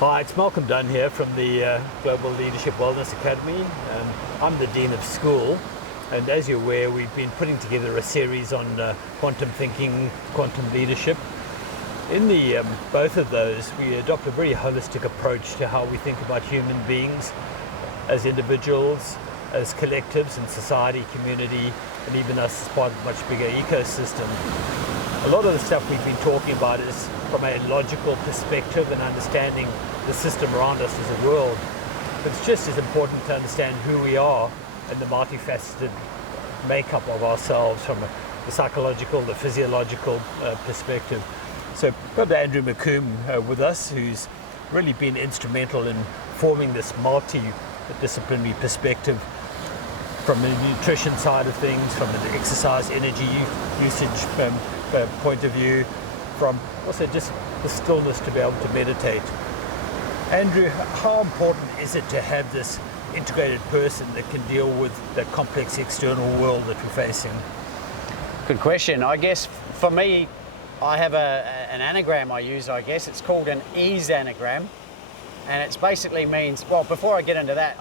Hi, it's Malcolm Dunn here from the Global Leadership Wellness Academy. I'm the Dean of School, and as you're aware, we've been putting together a series on quantum thinking, quantum leadership. In the both of those, we adopt a very holistic approach to how we think about human beings as individuals, as collectives in society, community, and even us as part of a much bigger ecosystem. A lot of the stuff we've been talking about is from a logical perspective and understanding the system around us as a world. But it's just as important to understand who we are and the multifaceted makeup of ourselves from the psychological, the physiological perspective. So we've got Andrew McCombe with us, who's really been instrumental in forming this multidisciplinary perspective from the nutrition side of things, from the exercise energy usage point of view, from also just the stillness to be able to meditate. Andrew, how important is it to have this integrated person that can deal with the complex external world that we're facing? Good question. I guess for me, I have an anagram I use, I guess. It's called an ease anagram. And it basically means, well, before I get into that,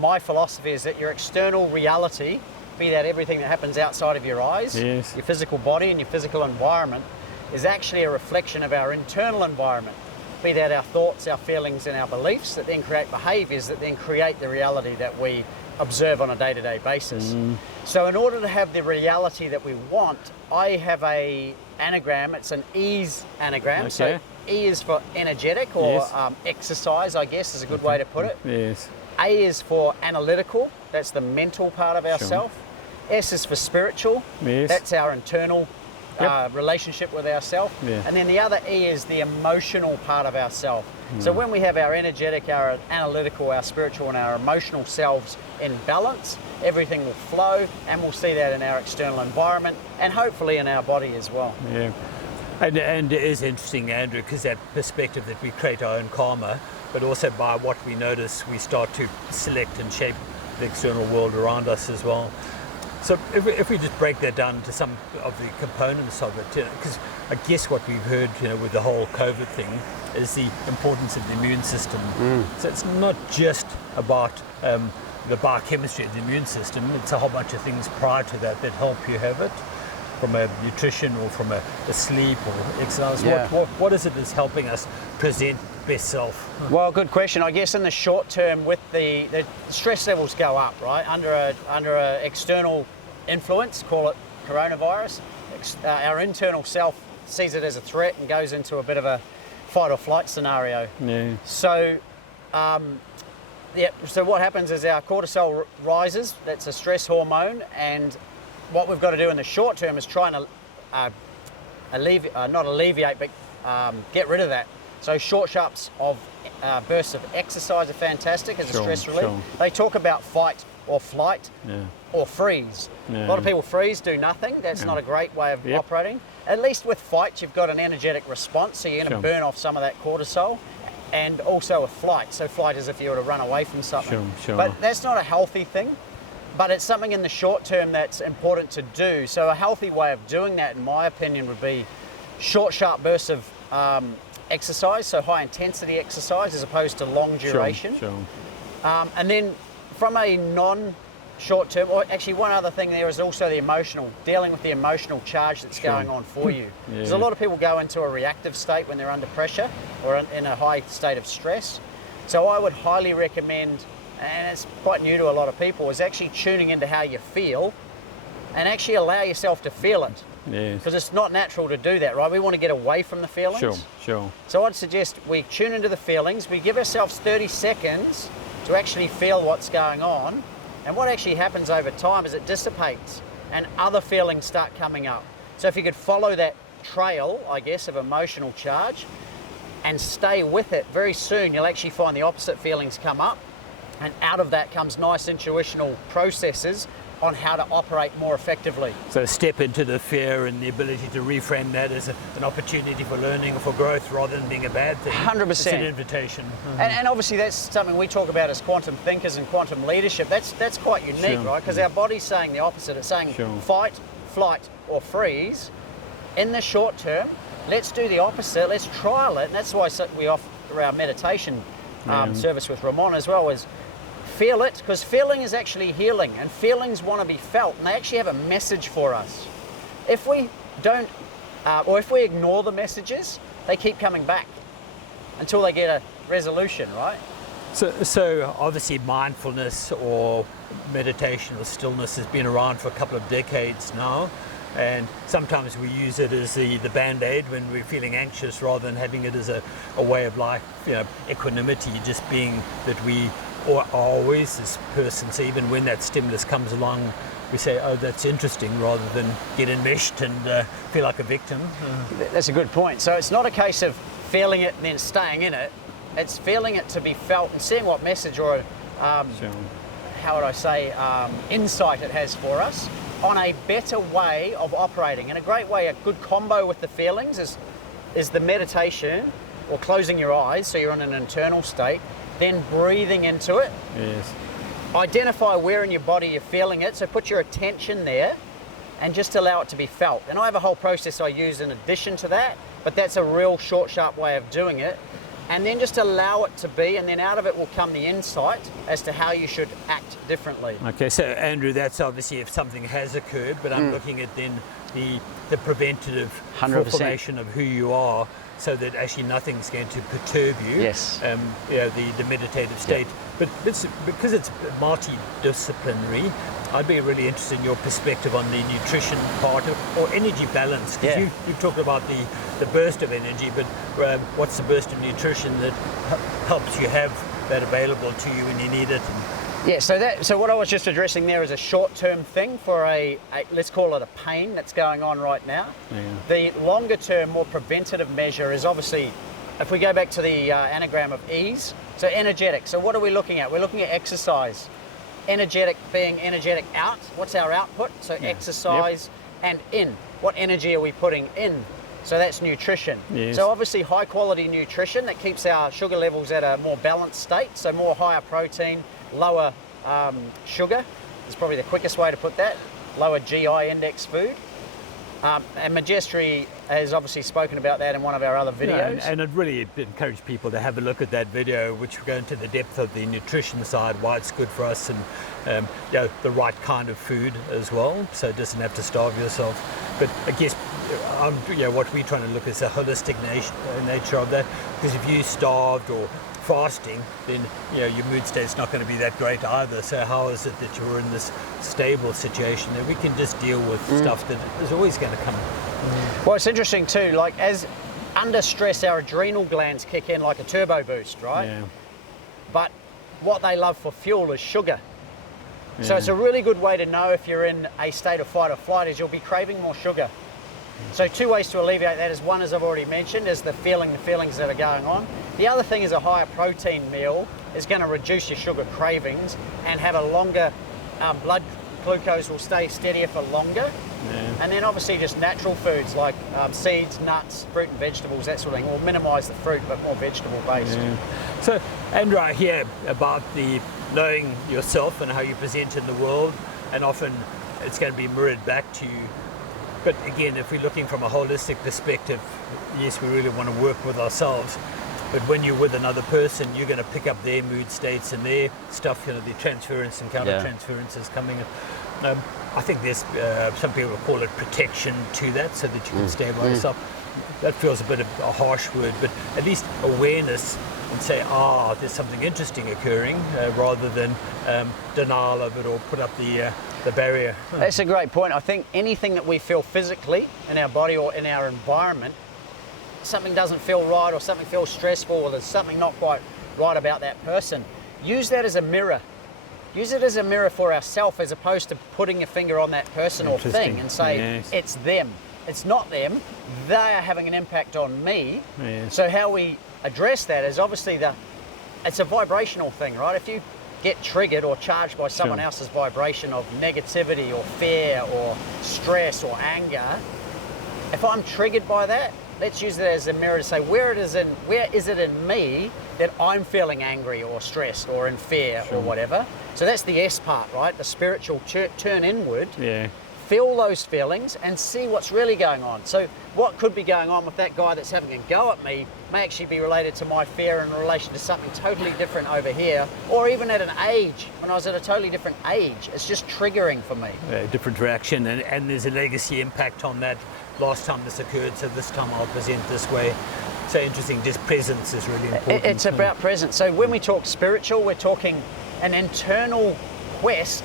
my philosophy is that your external reality, be that everything that happens outside of your eyes, yes, your physical body and your physical environment, is actually a reflection of our internal environment. Be that our thoughts, our feelings and our beliefs that then create behaviours that then create the reality that we observe on a day-to-day basis. So in order to have the reality that we want, I have a anagram. It's an ease anagram. Okay. So E is for energetic, or yes, exercise, I guess is a good way to put it. Yes. A is for analytical. That's the mental part of ourself. Sure. S is for spiritual. Yes. That's our internal relationship with ourself. Yeah. And then the other E is the emotional part of ourself. So when we have our energetic, our analytical, our spiritual and our emotional selves in balance, everything will flow, and we'll see that in our external environment and hopefully in our body as well. Yeah. And it is interesting, Andrew, because that perspective that we create our own karma, but also by what we notice, we start to select and shape the external world around us as well. So if we just break that down to some of the components of it, because I guess what we've heard, with the whole COVID thing, is the importance of the immune system. So it's not just about the biochemistry of the immune system, it's a whole bunch of things prior to that help you have it, from a nutrition or from a sleep or exercise. Yeah. What is it that's helping us present best self? Well, good question. I guess in the short term, with the stress levels go up, right? Under a external influence, call it coronavirus, our internal self sees it as a threat and goes into a bit of a fight or flight scenario. Yeah. So, so what happens is our cortisol rises. That's a stress hormone, and what we've got to do in the short term is try and not alleviate, but get rid of that. So short, sharp bursts of exercise are fantastic as a stress relief. Sure. They talk about fight or flight or freeze. Yeah. A lot of people freeze, do nothing. That's not a great way of operating. At least with fight, you've got an energetic response, so you're going to burn off some of that cortisol, and also a flight. So flight is if you were to run away from something. Sure. But that's not a healthy thing. But it's something in the short term that's important to do. So a healthy way of doing that, in my opinion, would be short, sharp bursts of exercise, so high intensity exercise as opposed to long duration. Sure. And then from a non-short term, or actually one other thing there is also the emotional, dealing with the emotional charge that's going on for you. Because a lot of people go into a reactive state when they're under pressure or in a high state of stress. So I would highly recommend, and it's quite new to a lot of people, is actually tuning into how you feel and actually allow yourself to feel it. Yes. Because it's not natural to do that, right? We want to get away from the feelings. Sure. So I'd suggest we tune into the feelings, we give ourselves 30 seconds to actually feel what's going on, and what actually happens over time is it dissipates and other feelings start coming up. So if you could follow that trail, I guess, of emotional charge and stay with it, very soon you'll actually find the opposite feelings come up, and out of that comes nice intuitional processes on how to operate more effectively. So step into the fear and the ability to reframe that as an opportunity for learning or for growth rather than being a bad thing. 100%. It's an invitation. And obviously that's something we talk about as quantum thinkers and quantum leadership. That's quite unique, right? Because our body's saying the opposite. It's saying fight, flight or freeze. In the short term, let's do the opposite. Let's trial it. And that's why we our meditation service with Ramon as well, is feel it, because feeling is actually healing, and feelings want to be felt, and they actually have a message for us. If we don't, or if we ignore the messages, they keep coming back until they get a resolution, right? So obviously mindfulness or meditation or stillness has been around for a couple of decades now, and sometimes we use it as the band-aid when we're feeling anxious, rather than having it as a way of life, equanimity, just being that we are always this person. So even when that stimulus comes along, we say, oh, that's interesting, rather than get enmeshed and feel like a victim. That's a good point. So it's not a case of feeling it and then staying in it. It's feeling it to be felt and seeing what message or, how would I say, insight it has for us on a better way of operating. And a great way, a good combo with the feelings is the meditation, or closing your eyes so you're in an internal state, then breathing into it. Yes. Identify where in your body you're feeling it, so put your attention there and just allow it to be felt. And I have a whole process I use in addition to that, but that's a real short, sharp way of doing it. And then just allow it to be, and then out of it will come the insight as to how you should act differently. Okay, so Andrew, that's obviously if something has occurred, but I'm looking at then the preventative 100%. formation of who you are, so that actually nothing's going to perturb you. Yes. The meditative state. But because it's multidisciplinary, I'd be really interested in your perspective on the nutrition part or energy balance. Because you've talked about the burst of energy, but what's the burst of nutrition that helps you have that available to you when you need it? Yeah, so what I was just addressing there is a short-term thing for a let's call it a pain that's going on right now. The longer-term, more preventative measure is obviously, if we go back to the anagram of ease, so energetic. So what are we looking at? We're looking at exercise. Energetic being energetic out. What's our output? So exercise and in. What energy are we putting in? So that's nutrition. Yes. So obviously high quality nutrition that keeps our sugar levels at a more balanced state. So more higher protein, lower sugar is probably the quickest way to put that. Lower GI index food. And Majestri has obviously spoken about that in one of our other videos. And I'd really encourage people to have a look at that video, which will go into the depth of the nutrition side, why it's good for us, and the right kind of food as well, so it doesn't have to starve yourself. But I guess what we're trying to look at is the holistic nature of that, because if you starved or fasting, then your mood state's not going to be that great either. So how is it that you're in this stable situation that we can just deal with stuff that is always going to come? Well, it's interesting too, like as under stress our adrenal glands kick in like a turbo boost, right? But what they love for fuel is sugar. So it's a really good way to know if you're in a state of fight or flight is you'll be craving more sugar. So two ways to alleviate that is, one, as I've already mentioned, is the feelings that are going on. The other thing is a higher protein meal is going to reduce your sugar cravings and have a longer blood glucose will stay steadier for longer. And then obviously just natural foods like seeds, nuts, fruit and vegetables, that sort of thing. We'll minimise the fruit but more vegetable based. So Andrew, I hear about the knowing yourself and how you present in the world, and often it's going to be mirrored back to you. But again, if we're looking from a holistic perspective, yes, we really want to work with ourselves. But when you're with another person, you're going to pick up their mood states and their stuff, the transference and counter-transferences coming. I think there's some people call it protection to that, so that you can stay by yourself. That feels a bit of a harsh word, but at least awareness and say, there's something interesting occurring, rather than denial of it or put up the barrier. That's a great point. I think anything that we feel physically in our body or in our environment, something doesn't feel right or something feels stressful or there's something not quite right about that person, use that as a mirror. Use it as a mirror for ourselves as opposed to putting your finger on that person or thing and say, it's them. It's not them. They are having an impact on me. So how we address that is obviously it's a vibrational thing, right? If you get triggered or charged by someone else's vibration of negativity or fear or stress or anger, if I'm triggered by that, let's use it as a mirror to say, where is it in me that I'm feeling angry or stressed or in fear or whatever. So that's the S part, right? The spiritual turn inward. feel those feelings and see what's really going on. So what could be going on with that guy that's having a go at me may actually be related to my fear in relation to something totally different over here, or even at an age, when I was at a totally different age. It's just triggering for me. Different reaction, and there's a legacy impact on that. Last time this occurred, so this time I'll present this way. So interesting, just presence is really important. It's about presence. So when we talk spiritual, we're talking an internal quest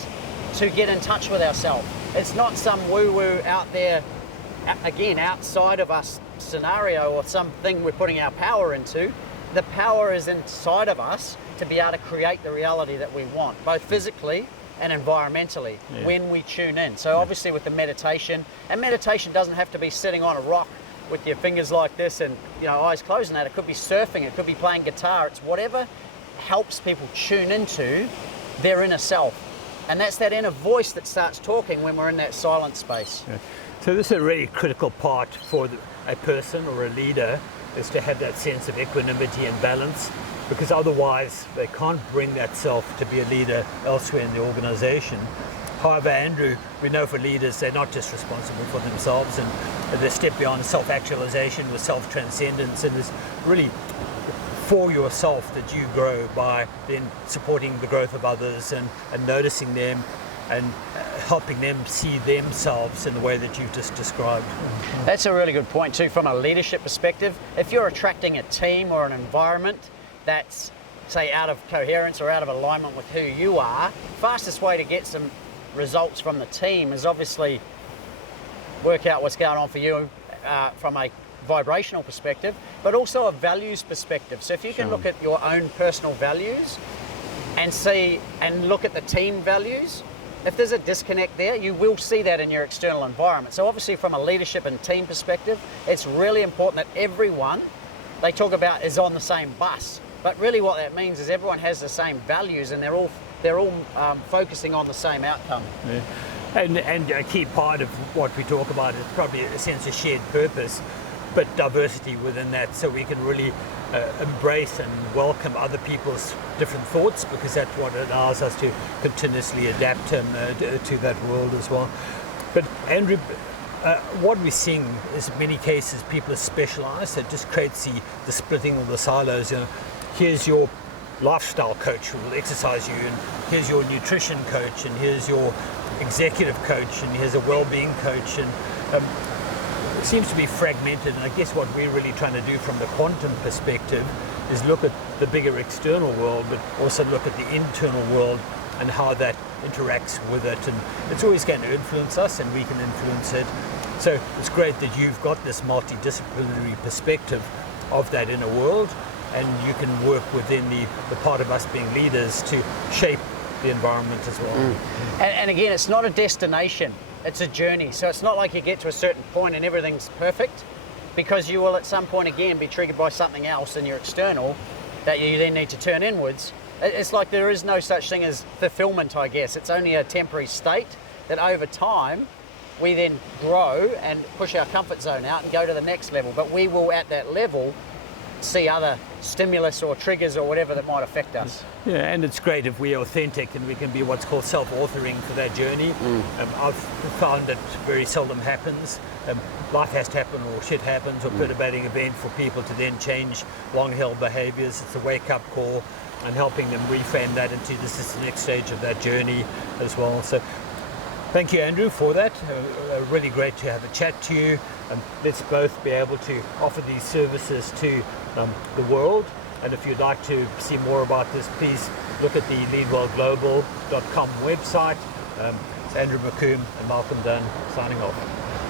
to get in touch with ourselves. It's not some woo-woo out there, again, outside of us scenario or something we're putting our power into. The power is inside of us to be able to create the reality that we want, both physically and environmentally, when we tune in. So obviously with the meditation, and meditation doesn't have to be sitting on a rock with your fingers like this and eyes closed and that. It could be surfing, it could be playing guitar. It's whatever helps people tune into their inner self. And that's that inner voice that starts talking when we're in that silent space. So this is a really critical part for a person or a leader, is to have that sense of equanimity and balance, because otherwise they can't bring that self to be a leader elsewhere in the organization. However, Andrew, we know for leaders, they're not just responsible for themselves, and they step beyond self-actualization with self-transcendence, and it's really for yourself that you grow by then supporting the growth of others and noticing them and helping them see themselves in the way that you've just described. That's a really good point too, from a leadership perspective. If you're attracting a team or an environment that's, say, out of coherence or out of alignment with who you are, fastest way to get some results from the team is obviously work out what's going on for you from a vibrational perspective, but also a values perspective. So if you can look at your own personal values and see and look at the team values, if there's a disconnect there, you will see that in your external environment. So obviously from a leadership and team perspective, it's really important that everyone, they talk about, is on the same bus. But really what that means is everyone has the same values and they're all focusing on the same outcome. Yeah. And a key part of what we talk about is probably a sense of shared purpose, but diversity within that, so we can really embrace and welcome other people's different thoughts, because that's what allows us to continuously adapt to that world as well. But Andrew, what we're seeing is in many cases people are specialized. It just creates the splitting of the silos. Here's your lifestyle coach who will exercise you, and here's your nutrition coach, and here's your executive coach, and here's a well-being coach, and it seems to be fragmented. And I guess what we're really trying to do from the quantum perspective is look at the bigger external world, but also look at the internal world and how that interacts with it. And it's always going to influence us, and we can influence it. So it's great that you've got this multidisciplinary perspective of that inner world, and you can work within the part of us being leaders to shape the environment as well. And again, it's not a destination, it's a journey. So it's not like you get to a certain point and everything's perfect, because you will at some point again be triggered by something else in your external that you then need to turn inwards. It's like there is no such thing as fulfillment, I guess. It's only a temporary state that over time we then grow and push our comfort zone out and go to the next level. But we will at that level see other stimulus or triggers or whatever that might affect us. Yeah, and it's great if we're authentic and we can be what's called self-authoring for that journey. I've found that very seldom happens. Life has to happen, or shit happens, or perturbating event for people to then change long-held behaviors. It's a wake-up call and helping them reframe that into this is the next stage of that journey as well. So thank you, Andrew, for that. Really great to have a chat to you. Let's both be able to offer these services to the world. And if you'd like to see more about this, please look at the LeadWellGlobal.com website. It's Andrew McCombe and Malcolm Dunn signing off.